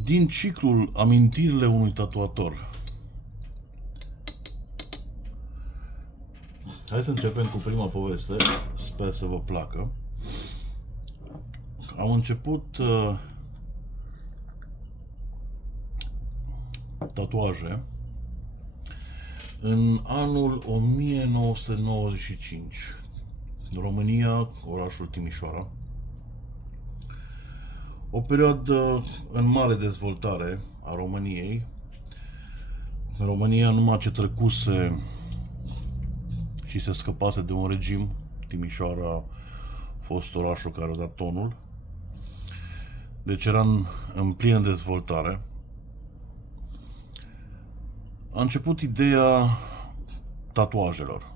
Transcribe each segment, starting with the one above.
Din ciclul Amintirile unui tatuator. Hai să începem cu prima poveste. Sper să vă placă. Am început tatuaje în anul 1995. România, orașul Timișoara. O perioadă în mare dezvoltare a României. România numai ce trecuse și se scăpase de un regim. Timișoara a fost orașul care a dat tonul. Deci era în plină dezvoltare. A început ideea tatuajelor.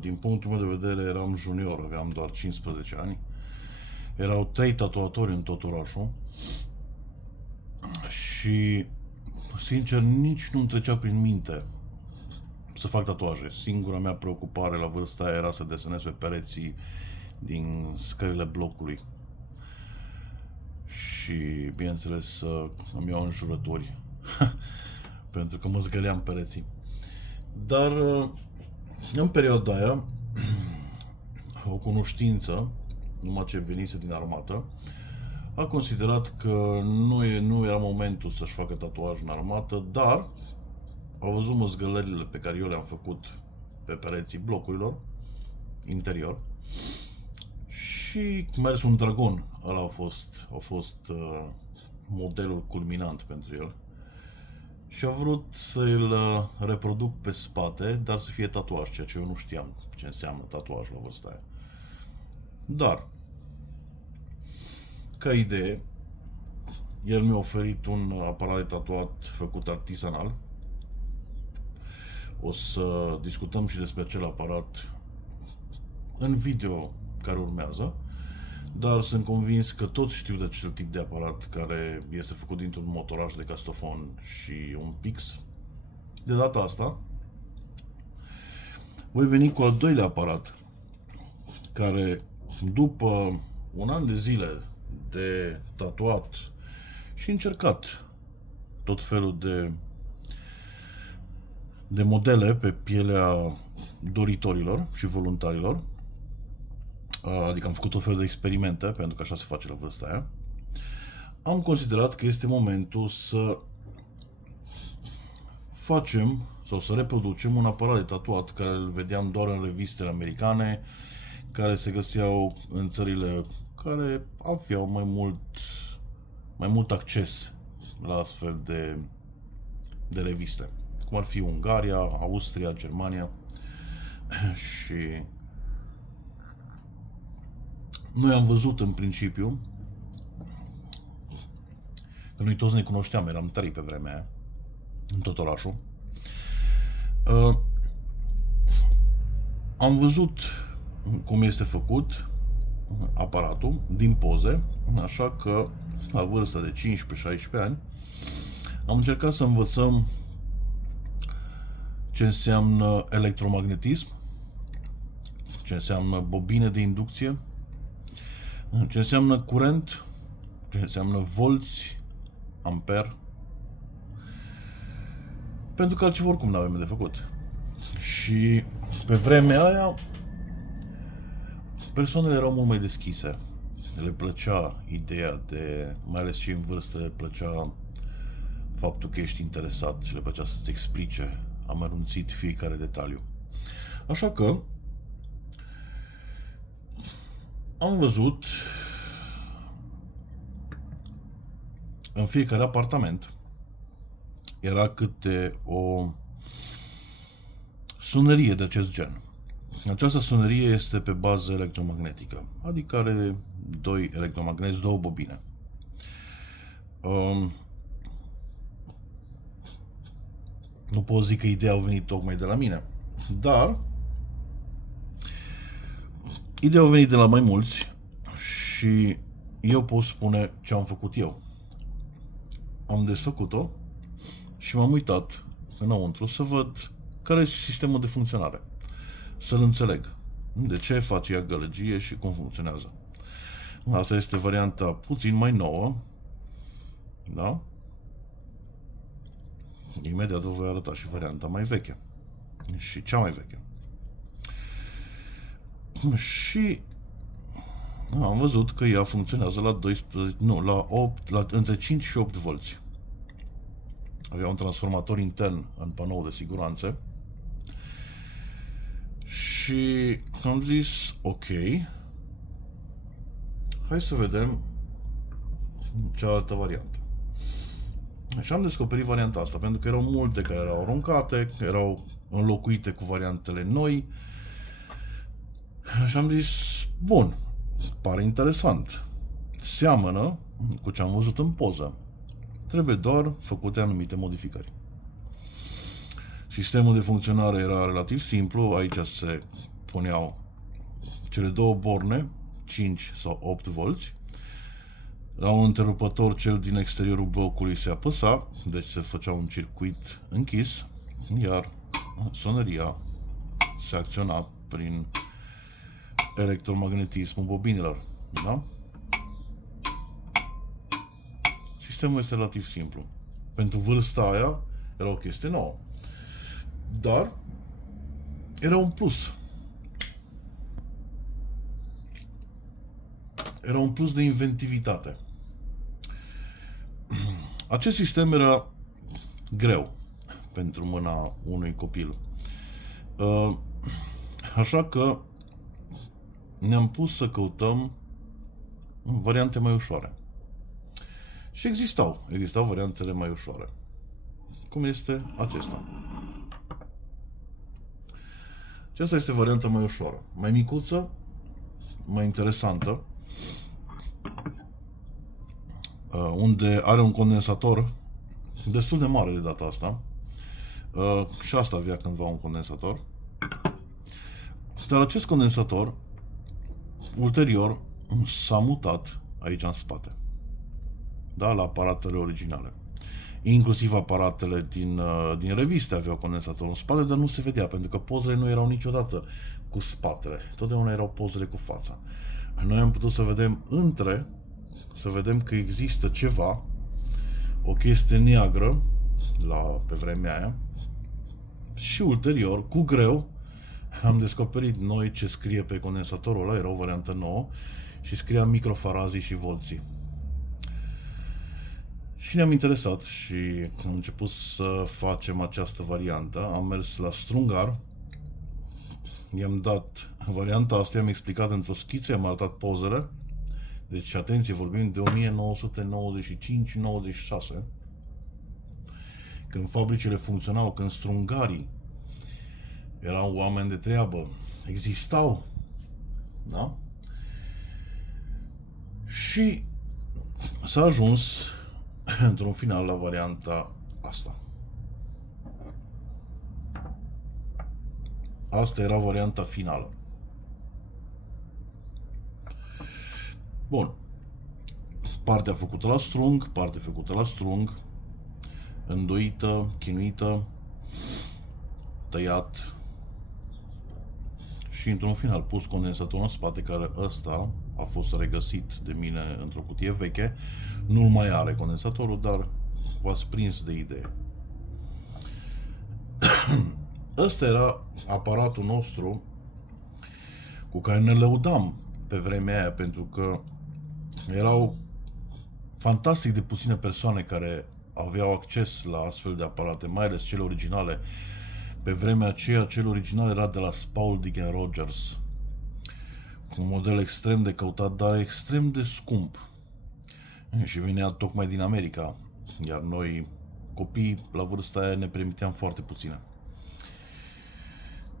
Din punctul meu de vedere eram junior, aveam doar 15 ani. Erau 3 tatuatori în tot orașul și, sincer, nici nu-mi trecea prin minte să fac tatuaje. Singura mea preocupare la vârsta aia era să desenez pe pereții din scările blocului și, bineînțeles, să îmi iau înjurături pentru că mă zgăleam pereții. Dar în perioada aia, o cunoștință, numai ce venise din armată, a considerat că nu era momentul să-și facă tatuaj în armată, dar a văzut măzgălările pe care eu le-am făcut pe pereții blocurilor interior și mai ales un dragon. Ăla a fost modelul culminant pentru el. Și a vrut să-l reproduc pe spate, dar să fie tatuaj, ceea ce eu nu știam ce înseamnă tatuaj la vârsta aia. Dar, ca idee, el mi-a oferit un aparat de tatuat făcut artizanal. O să discutăm și despre acel aparat în video care urmează, dar sunt convins că toți știu de acel tip de aparat care este făcut dintr-un motoraj de castofon și un pix. De data asta, voi veni cu al doilea aparat, care, după un an de zile de tatuat și încercat tot felul de modele pe pielea doritorilor și voluntarilor, adică am făcut tot felul de experimente, pentru că așa se face la vârsta aia, am considerat că este momentul să facem sau să reproducem un aparat de tatuat care îl vedeam doar în revistele americane, care se găseau în țările care aveau mai mult acces la astfel de reviste, cum ar fi Ungaria, Austria, Germania. Și noi am văzut în principiu, că noi toți ne cunoșteam, eram 3 pe vremea aia, în tot orașul. Am văzut cum este făcut aparatul din poze, așa că la vârsta de 15-16 ani am încercat să învățăm ce înseamnă electromagnetism, ce înseamnă bobine de inducție, ce înseamnă curent, ce înseamnă volți, amper, pentru că altceva oricum n-avem de făcut. Și pe vremea aia persoanele erau mult mai deschise. Le plăcea ideea mai ales și în vârstă, le plăcea faptul că ești interesat și le plăcea să-ți explice amănunțit fiecare detaliu. Așa că am văzut în fiecare apartament era câte o sunerie de acest gen. Această sunerie este pe bază electromagnetică, adică are 2 electromagnezi, 2 bobine. Nu pot zic că ideea a venit tocmai de la mine, dar ideea a venit de la mai mulți și eu pot spune ce am făcut eu. Am desfăcut-o și m-am uitat înăuntru să văd care este sistemul de funcționare. Să-l înțeleg. De ce face ea gălăgie și cum funcționează. Asta este varianta puțin mai nouă, Da? Imediat vă voi arăta și varianta mai veche. Și cea mai veche. Și am văzut că ea funcționează la 12, nu, la 8, între 5 și 8 volți. Avea un transformator intern în panou de siguranță. Și am zis, ok, hai să vedem cealaltă variantă. Și am descoperit varianta asta, pentru că erau multe care erau aruncate, erau înlocuite cu variantele noi. Și am zis, bun, pare interesant. Seamănă cu ce am văzut în poză. Trebuie doar făcute anumite modificări. Sistemul de funcționare era relativ simplu. Aici se puneau cele două borne, 5 sau 8 volți. La un întrerupător, cel din exteriorul blocului se apăsa, deci se făcea un circuit închis, iar soneria se acționa prin electromagnetismul bobinelor. Da? Sistemul este relativ simplu. Pentru vârsta aia era o chestie nouă. Dar era un plus. Era un plus de inventivitate. Acest sistem era greu pentru mâna unui copil. Așa că ne-am pus să căutăm variante mai ușoare. Și existau variantele mai ușoare. Cum este acesta. Aceasta este varianta mai ușoară. Mai micuță, mai interesantă, unde are un condensator destul de mare de data asta. Și asta avea cândva un condensator. Dar acest condensator ulterior s-a mutat aici în spate. Da, la aparatele originale. Inclusiv aparatele din reviste aveau condensator în spate, dar nu se vedea, pentru că pozele nu erau niciodată cu spatele. Totdeauna erau pozele cu fața. Noi am putut să vedem să vedem că există ceva, o chestie neagră, pe vremea aia, și ulterior, cu greu, am descoperit noi ce scrie pe condensatorul ăla, era o variantă nouă, și scria microfarazii și volții. Și ne-am interesat și am început să facem această variantă. Am mers la Strungar, i-am dat varianta asta, i-am explicat într-o schiță, i-am arătat pozele. Deci, atenție, vorbim de 1995-96, când fabricile funcționau, când strungarii erau oameni de treabă, existau, da? Și s-a ajuns într-un final la varianta asta. Asta era varianta finală. Bun. Partea făcută la strung, partea făcută la strung, îndoită, chinuită, tăiat și într-un final pus condensatorul în spate, care ăsta a fost regăsit de mine într-o cutie veche. Nu-l mai are condensatorul, dar v-ați prins de idee. Ăsta era aparatul nostru cu care ne lăudam pe vremea aia, pentru că erau fantastic de puține persoane care aveau acces la astfel de aparate, mai ales cele originale. Pe vremea aceea, cel original era de la Spaulding & Rogers, cu un model extrem de căutat, dar extrem de scump. Și venea tocmai din America, iar noi, copii, la vârsta aia, ne permiteam foarte puține.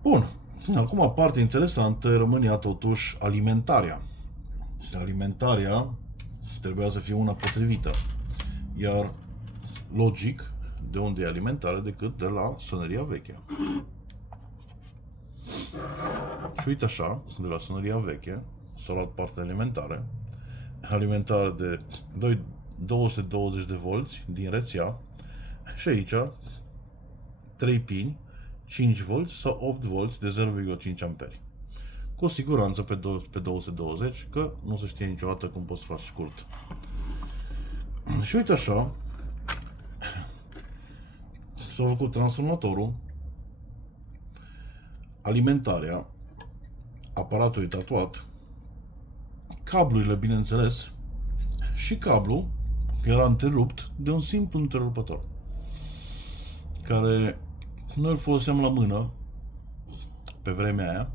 Bun, acum partea interesantă rămânea totuși alimentarea. Alimentarea trebuia să fie una potrivită, iar logic, de unde e alimentare decât de la soneria veche. Și uite așa, de la soneria veche s-a luat partea alimentare de 220 de volți din rețea, și aici 3 pini, 5 volți sau 8 volți de 0,5 amperi. Cu siguranță pe 220, că nu se știe niciodată cum poți să faci scurt. Și uite așa, s-a făcut transformatorul, alimentarea, aparatul e tatuat, cablurile, bineînțeles, și cablul era întrerupt de un simplu întrerupător, care noi îl foloseam la mână pe vremea aia.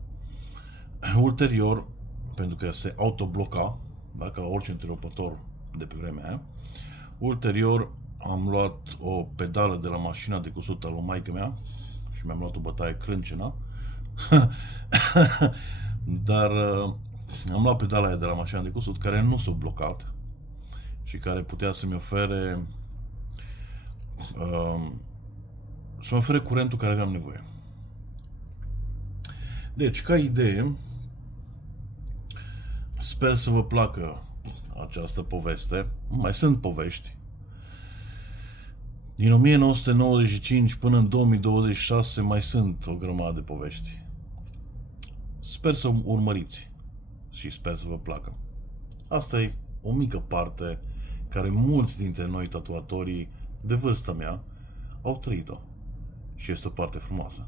Ulterior, pentru că se autobloca, da, ca orice întrerupător de pe vremea aia, ulterior am luat o pedală de la mașina de cusut al lui maică-mea și mi-am luat o bătaie crâncenă. Dar am luat pedala aia de la mașina de cusut, care nu s-a blocat și care putea să-mi ofere să-mi ofere curentul care aveam nevoie. Deci, ca idee, sper să vă placă această poveste. Mai sunt povești. Din 1995 până în 2026 mai sunt o grămadă de povești. Sper să urmăriți și sper să vă placă. Asta e o mică parte care mulți dintre noi tatuatorii de vârsta mea au trăit-o. Și este o parte frumoasă.